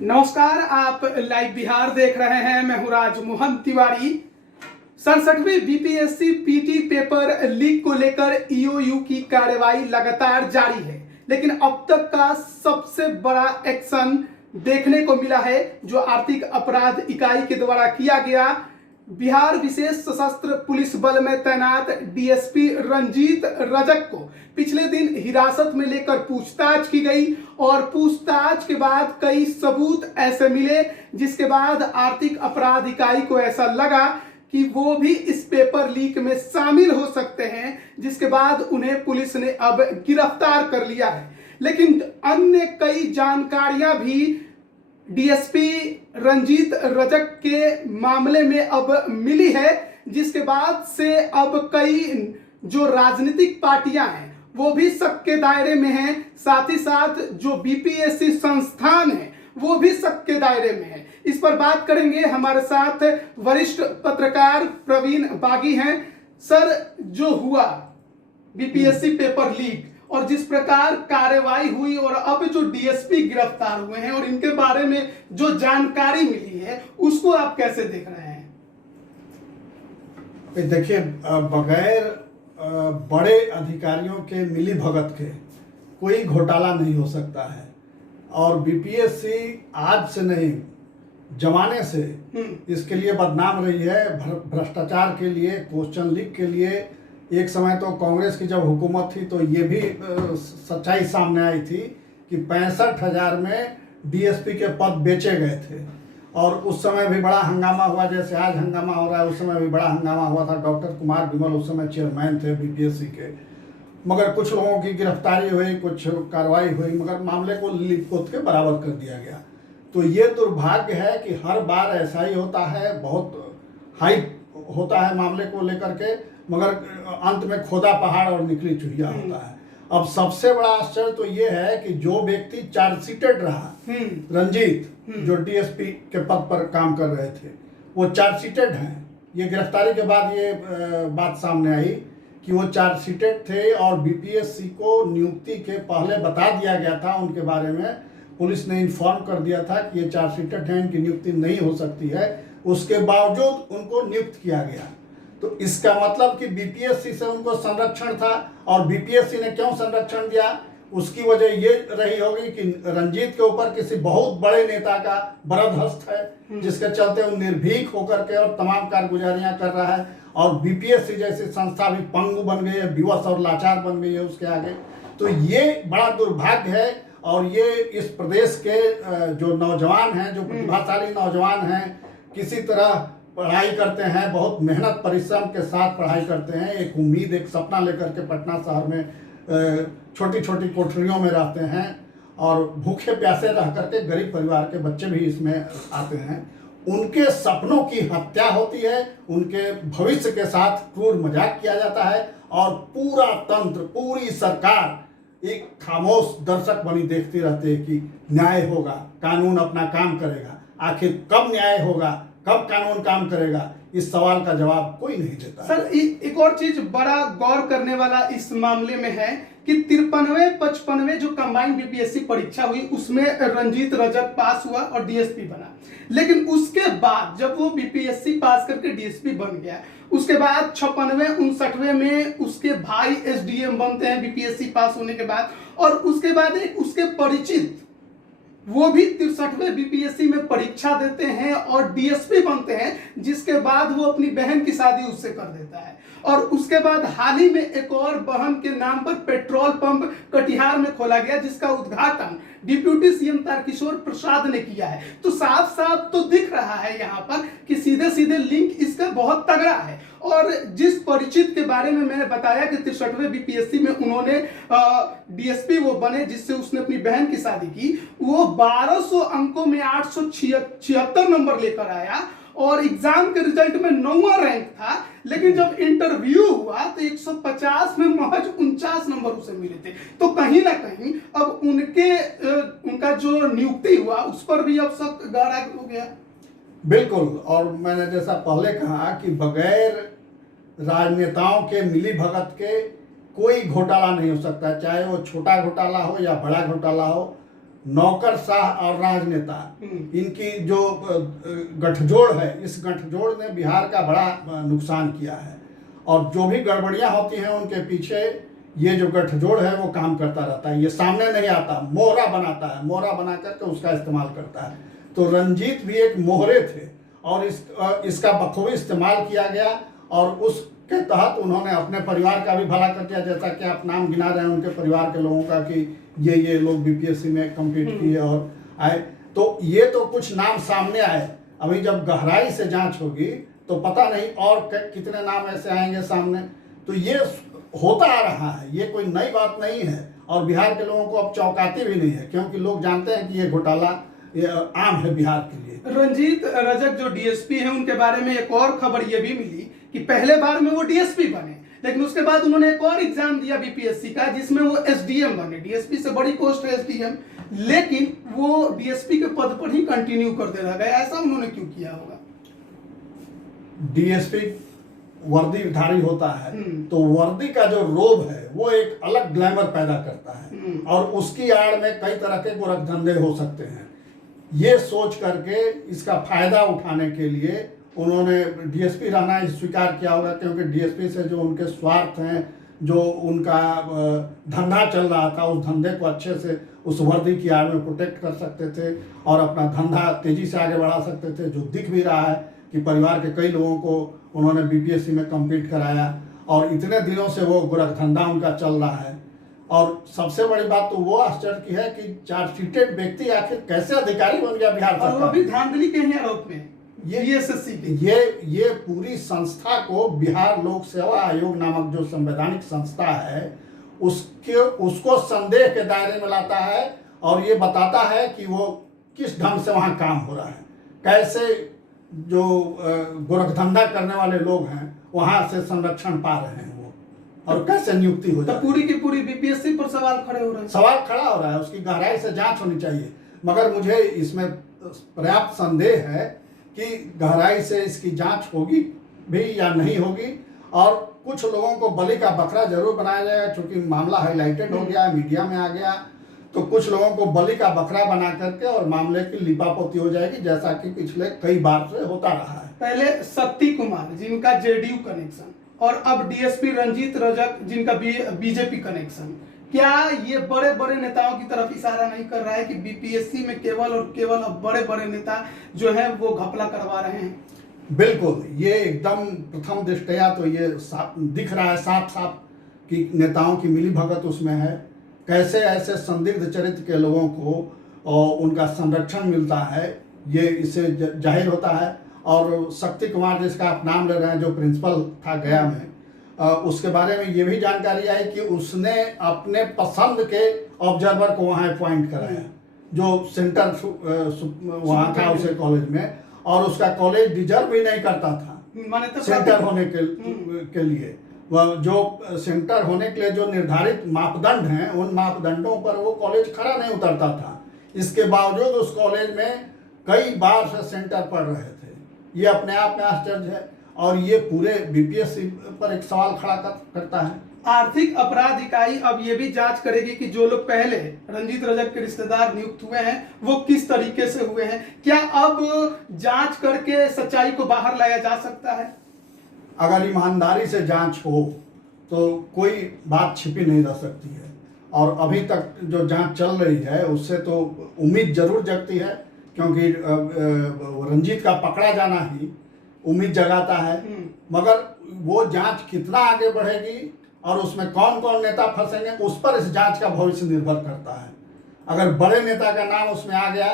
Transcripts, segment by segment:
नमस्कार, आप लाइव बिहार देख रहे हैं। मैं हूं राजमोहन तिवारी। 67वीं बीपीएससी पीटी पेपर लीक को लेकर ईओयू की कार्रवाई लगातार जारी है, लेकिन अब तक का सबसे बड़ा एक्शन देखने को मिला है जो आर्थिक अपराध इकाई के द्वारा किया गया। बिहार विशेष सशस्त्र पुलिस बल में तैनात डीएसपी रंजीत रजक को पिछले दिन हिरासत में लेकर पूछताछ की गई और पूछताछ के बाद कई सबूत ऐसे मिले जिसके बाद आर्थिक अपराध इकाई को ऐसा लगा कि वो भी इस पेपर लीक में शामिल हो सकते हैं, जिसके बाद उन्हें पुलिस ने अब गिरफ्तार कर लिया है। लेकिन अन्य कई जानकारियां भी डीएसपी रंजीत रजक के मामले में अब मिली है, जिसके बाद से अब कई जो राजनीतिक पार्टियां हैं वो भी शक के दायरे में हैं। साथ ही साथ जो बीपीएससी संस्थान है वो भी शक के दायरे में है। इस पर बात करेंगे। हमारे साथ वरिष्ठ पत्रकार प्रवीण बागी हैं। सर, जो हुआ बीपीएससी पेपर लीक और जिस प्रकार कार्रवाई हुई और अब जो डीएसपी गिरफ्तार हुए हैं और इनके बारे में जो जानकारी मिली है उसको आप कैसे देख रहे हैं? देखिए, बगैर बड़े अधिकारियों के मिली भगत के कोई घोटाला नहीं हो सकता है। और बीपीएससी आज से नहीं, जमाने से इसके लिए बदनाम रही है, भ्रष्टाचार के लिए, क्वेश्चन लीक के लिए। एक समय तो कांग्रेस की जब हुकूमत थी तो ये भी सच्चाई सामने आई थी कि 65,000 में डीएसपी के पद बेचे गए थे और उस समय भी बड़ा हंगामा हुआ, जैसे आज हंगामा हो रहा है। उस समय भी बड़ा हंगामा हुआ था। डॉक्टर कुमार विमल उस समय चेयरमैन थे बीपीएससी के, मगर कुछ लोगों की गिरफ्तारी हुई, कुछ कार्रवाई हुई, मगर मामले को लिपपोत के बराबर कर दिया गया। तो ये दुर्भाग्य है कि हर बार ऐसा ही होता है। बहुत हाइप होता है मामले को लेकर के, मगर अंत में खोदा पहाड़ और निकली चुहिया होता है। अब सबसे बड़ा आश्चर्य तो ये है कि जो व्यक्ति चार्जशीटेड रहा, रंजीत, जो डीएसपी के पद पर काम कर रहे थे, वो चार्जशीटेड हैं। ये गिरफ्तारी के बाद ये बात सामने आई कि वो चार्जशीटेड थे और बीपीएससी को नियुक्ति के पहले बता दिया गया था, उनके बारे में पुलिस ने इन्फॉर्म कर दिया था कि ये चार्जशीटेड हैं, इनकी नियुक्ति नहीं हो सकती है। उसके बावजूद उनको नियुक्त किया गया। तो इसका मतलब कि बीपीएससी से उनको संरक्षण था। और बीपीएससी ने क्यों संरक्षण दिया, उसकी वजह ये रही होगी कि रंजीत के ऊपर किसी बहुत बड़े नेता का बरदहस्त है, जिसके चलते वो निर्भीक होकर के और तमाम कारगुजारियां कर रहा है। और बीपीएससी जैसी संस्था भी पंगु बन गई है, विवश और लाचार बन गई है उसके आगे। तो ये बड़ा दुर्भाग्य है। और ये इस प्रदेश के जो नौजवान हैं, जो प्रतिभाशाली नौजवान हैं, किसी तरह पढ़ाई करते हैं, बहुत मेहनत परिश्रम के साथ पढ़ाई करते हैं, एक उम्मीद, एक सपना लेकर के पटना शहर में छोटी छोटी कोठरियों में रहते हैं और भूखे प्यासे रह करके गरीब परिवार के बच्चे भी इसमें आते हैं। उनके सपनों की हत्या होती है, उनके भविष्य के साथ क्रूर मजाक किया जाता है और पूरा तंत्र, पूरी सरकार एक खामोश दर्शक बनी देखती रहती है कि न्याय होगा, कानून अपना काम करेगा। आखिर कब न्याय होगा, कब कानून काम करेगा, इस सवाल का जवाब कोई नहीं देता। सर, एक और चीज बड़ा गौर करने वाला इस मामले में है कि 53वें 55वें जो कंबाइंड बीपीएससी परीक्षा हुई उसमें रंजीत रजक पास हुआ और डीएसपी बना। लेकिन उसके बाद जब वो बीपीएससी पास करके डीएसपी बन गया, उसके बाद 56वें 59वें में उसके भाई एसडीएम बनते हैं बीपीएससी पास होने के बाद। और उसके बाद एक उसके परिचित वो भी 63वें बीपीएससी में परीक्षा देते हैं और डीएसपी बनते हैं, जिसके बाद वो अपनी बहन की शादी उससे कर देता है। और उसके बाद हाल ही में एक और बहन के नाम पर पेट्रोल पंप कटिहार में खोला गया, जिसका उद्घाटन डिप्यूटी सीएम तारकिशोर प्रसाद ने किया है। तो साफ साफ तो दिख रहा है यहाँ पर कि सीधे सीधे लिंक इसका बहुत तगड़ा है। और जिस परिचित के बारे में मैंने बताया कि 63वें बीपीएससी में उन्होंने डीएसपी वो बने, जिससे उसने अपनी बहन की शादी की, वो 1200 अंकों में 876 नंबर लेकर आया और एग्जाम के रिजल्ट में 9वां रैंक था। लेकिन जब इंटरव्यू हुआ तो 150 में महज 49 नंबर उसे मिले थे। तो कहीं ना कहीं अब उनका जो नियुक्ति हुआ उस पर भी अब शक गहरा हो गया। बिल्कुल। और मैंने जैसा पहले कहा कि बगैर राजनेताओं के मिली भगत के कोई घोटाला नहीं हो सकता, चाहे वो छोटा घोटाला हो या बड़ा घोटाला हो। नौकरशाह और राजनेता, इनकी जो गठजोड़ है, इस गठजोड़ ने बिहार का बड़ा नुकसान किया है। और जो भी गड़बड़ियां होती हैं उनके पीछे ये जो गठजोड़ है वो काम करता रहता है। ये सामने नहीं आता, मोहरा बनाता है, मोहरा बना करके उसका इस्तेमाल करता है। तो रंजीत भी एक मोहरे थे और इसका बखूबी इस्तेमाल किया गया और उसके तहत उन्होंने अपने परिवार का भी भला कर दिया। जैसा कि आप नाम गिना रहे हैं उनके परिवार के लोगों का कि ये लोग बीपीएससी में कम्पीट किए और आए, तो ये तो कुछ नाम सामने आए। अभी जब गहराई से जांच होगी तो पता नहीं और कितने नाम ऐसे आएंगे सामने। तो ये होता आ रहा है, ये कोई नई बात नहीं है और बिहार के लोगों को अब चौंकाती भी नहीं है, क्योंकि लोग जानते हैं कि ये घोटाला ये आम है बिहार के लिए। रंजीत रजक जो डीएसपी हैं उनके बारे में एक और खबर ये भी मिली कि पहले बार में वो डीएसपी बने, लेकिन उसके बाद उन्होंने एक और एग्जाम दिया बीपीएससी का जिसमें वो एसडीएम बने। डीएसपी से बड़ी पोस्ट है एसडीएम, लेकिन वो डीएसपी के पद पर ही कंटिन्यू करते रह गए। ऐसा उन्होंने क्यों किया होगा? डीएसपी वर्दीधारी होता है तो वर्दी का जो रोब है वो एक अलग ग्लैमर पैदा करता है और उसकी आड़ में कई तरह के गोरखधंधे हो सकते हैं। ये सोच करके इसका फायदा उठाने के लिए उन्होंने डीएसपी रहना स्वीकार किया होगा, क्योंकि डीएसपी से जो उनके स्वार्थ हैं, जो उनका धंधा चल रहा था, उस धंधे को अच्छे से उस वर्दी की आड़ में प्रोटेक्ट कर सकते थे और अपना धंधा तेजी से आगे बढ़ा सकते थे। जो दिख भी रहा है कि परिवार के कई लोगों को उन्होंने बीपीएससी में कम्पीट कराया और इतने दिनों से वो गोरखधंधा उनका चल रहा है। और सबसे बड़ी बात तो वो आश्चर्य की है कि चार्जशीटेड व्यक्ति आखिर कैसे अधिकारी बन गया बिहार सरकार, और वो भी धांधली के ही आरोप में। ये पूरी संस्था को बिहार लोक सेवा आयोग नामक जो संवैधानिक संस्था है उसको संदेह के दायरे में लाता है और ये बताता है कि वो किस ढंग से वहाँ काम हो रहा है, कैसे जो गोरखधंधा करने वाले लोग हैं वहाँ से संरक्षण पा रहे हैं वो, और कैसे नियुक्ति हो जाए। पूरी की पूरी बीपीएससी पर सवाल खड़े हो रहे हैं। सवाल खड़ा हो रहा है, उसकी गहराई से जांच होनी चाहिए। मगर मुझे इसमें पर्याप्त संदेह है कि गहराई से इसकी जांच होगी भी या नहीं होगी, और कुछ लोगों को बलि का बकरा जरूर बनाया जाएगा। चूंकि मामला हाईलाइटेड हो गया, मीडिया में आ गया, तो कुछ लोगों को बलि का बकरा बना करके और मामले की लिपापोती हो जाएगी, जैसा कि पिछले कई बार से होता रहा है। पहले शक्ति कुमार जिनका जेडीयू कनेक्शन और अब डीएसपी रंजीत रजक जिनका बीजेपी कनेक्शन, क्या ये बड़े बड़े नेताओं की तरफ इशारा नहीं कर रहा है कि बीपीएससी में केवल और केवल अब बड़े बड़े नेता जो है वो घपला करवा रहे हैं? बिल्कुल, ये एकदम प्रथम दृष्टया तो ये दिख रहा है साफ साफ कि नेताओं की मिलीभगत उसमें है। कैसे ऐसे संदिग्ध चरित्र के लोगों को और उनका संरक्षण मिलता है, ये इससे जाहिर होता है। और शक्ति कुमार जिसका आप नाम ले रहे हैं, जो प्रिंसिपल था गया में, उसके बारे में ये भी जानकारी आई कि उसने अपने पसंद के ऑब्जर्वर को वहाँ अपॉइंट कराया, जो सेंटर वहाँ था उसे कॉलेज में, और उसका कॉलेज डिजर्व भी नहीं करता था सेंटर होने के लिए। वह जो सेंटर होने के लिए जो निर्धारित मापदंड हैं, उन मापदंडों पर वो कॉलेज खरा नहीं उतरता था। इसके बावजूद उस कॉलेज में कई बार से सेंटर पढ़ रहे थे। ये अपने आप में आश्चर्य है और ये पूरे बीपीएससी पर एक सवाल खड़ा करता है। आर्थिक अपराध इकाई अब ये भी जांच करेगी कि जो लोग पहले रंजीत रजक के रिश्तेदार नियुक्त हुए हैं वो किस तरीके से हुए हैं। क्या अब जांच करके सच्चाई को बाहर लाया जा सकता है? अगर ईमानदारी से जांच हो तो कोई बात छिपी नहीं रह सकती है, और अभी तक जो जांच चल रही है उससे तो उम्मीद जरूर जगती है, क्योंकि रंजीत का पकड़ा जाना ही उम्मीद जगाता है। मगर वो जांच कितना आगे बढ़ेगी और उसमें कौन कौन नेता फंसेंगे, उस पर इस जांच का भविष्य निर्भर करता है। अगर बड़े नेता का नाम उसमें आ गया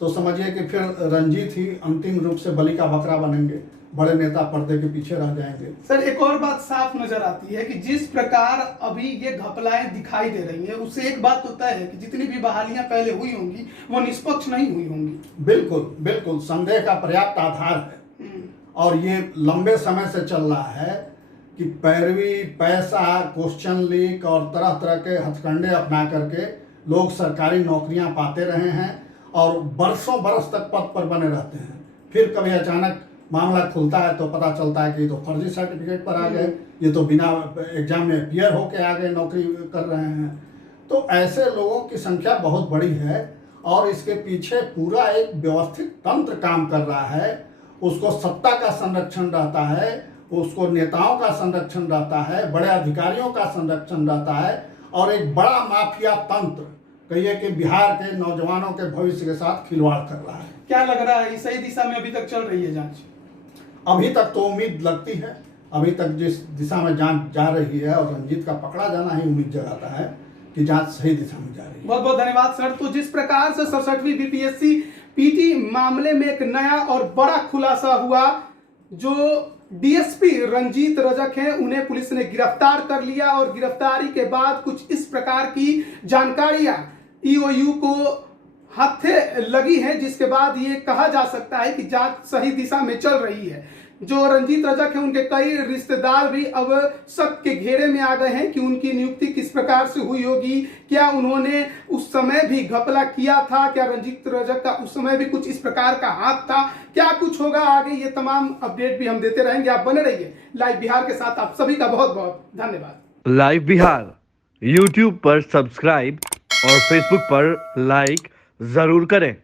तो समझिए कि फिर रंजीत ही अंतिम रूप से बलि का बकरा बनेंगे, बड़े नेता पर्दे के पीछे रह जाएंगे। सर, एक और बात साफ नजर आती है कि जिस प्रकार अभी ये घपलाएं दिखाई दे रही हैं, उससे एक बात तो तय है कि जितनी भी बहालियां पहले हुई होंगी वो निष्पक्ष नहीं हुई होंगी। बिल्कुल बिल्कुल, संदेह का पर्याप्त आधार है। और ये लंबे समय से चल रहा है कि पैरवी, पैसा, क्वेश्चन लीक और तरह तरह के हथकंडे अपना करके लोग सरकारी नौकरियां पाते रहे हैं और बरसों बरस तक पद पर बने रहते हैं। फिर कभी अचानक मामला खुलता है तो पता चलता है कि ये तो फर्जी सर्टिफिकेट पर आ गए, ये तो बिना एग्जाम में अपीयर होके आ गए, नौकरी कर रहे हैं। तो ऐसे लोगों की संख्या बहुत बड़ी है और इसके पीछे पूरा एक व्यवस्थित तंत्र काम कर रहा है। उसको सत्ता का संरक्षण रहता है, उसको नेताओं का संरक्षण रहता है, बड़े अधिकारियों का संरक्षण रहता है और एक बड़ा माफिया तंत्र कहिए कि बिहार के नौजवानों के भविष्य के साथ खिलवाड़ कर रहा है। क्या लग रहा है सही दिशा में अभी तक चल रही है जांच? अभी तक तो उम्मीद लगती है, अभी तक जिस दिशा में जांच जा रही है और रंजीत का पकड़ा जाना ही उम्मीद जगाता है कि जांच सही दिशा में जा रही है। बहुत बहुत धन्यवाद सर। तो जिस प्रकार से 67वीं बीपीएससी पीटी मामले में एक नया और बड़ा खुलासा हुआ, जो डीएसपी रंजीत रजक हैं उन्हें पुलिस ने गिरफ्तार कर लिया और गिरफ्तारी के बाद कुछ इस प्रकार की जानकारियां ईओयू को हाथे लगी है, जिसके बाद ये कहा जा सकता है कि जांच सही दिशा में चल रही है। जो रंजीत रजक है उनके कई रिश्तेदार भी अब शक के घेरे में आ गए हैं कि उनकी नियुक्ति किस प्रकार से हुई होगी, क्या उन्होंने उस समय भी घपला किया था, क्या रंजीत रजक का उस समय भी कुछ इस प्रकार का हाथ था, क्या कुछ होगा आगे, ये तमाम अपडेट भी हम देते रहेंगे। आप बने रहिए लाइव बिहार के साथ। आप सभी का बहुत बहुत धन्यवाद। लाइव बिहार यूट्यूब पर सब्सक्राइब और फेसबुक पर लाइक जरूर करें।